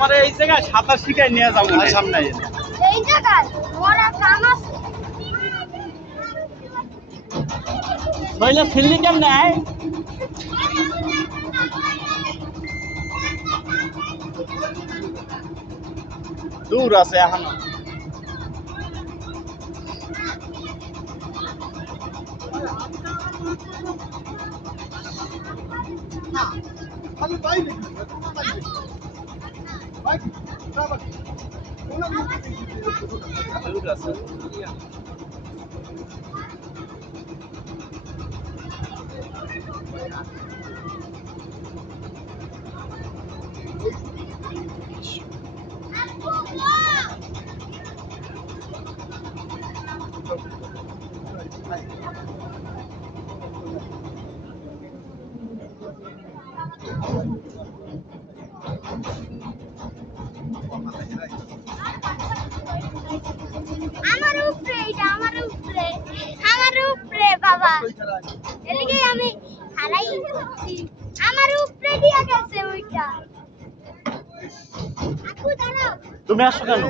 তোমার এই জায়গায় সাঁতার শিখাই নিয়ে যাবো সামনে এই জায়গায় ওরা কাম আছে নইলে ফিল্ডিং কেমন নেয় দূর আছে এখনো আমার উপরে বাবা এদিকে আমি হারাই আমার উপরে দিয়ে গেছে ওইটা আপু দাঁড়াও তুমি আসো কেন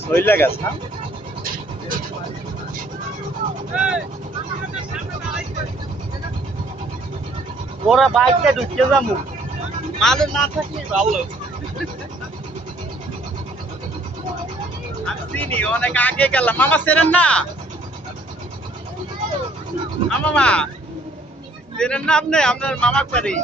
সইলা গেছে না ওরা বাইকটা ঢুকে যাবো মালে না থাকলে ভালো আমি চিনি অনেক আগে গেলাম মামা চেনেন না মামা চেনেন না আপনি আপনার মামা বাড়ি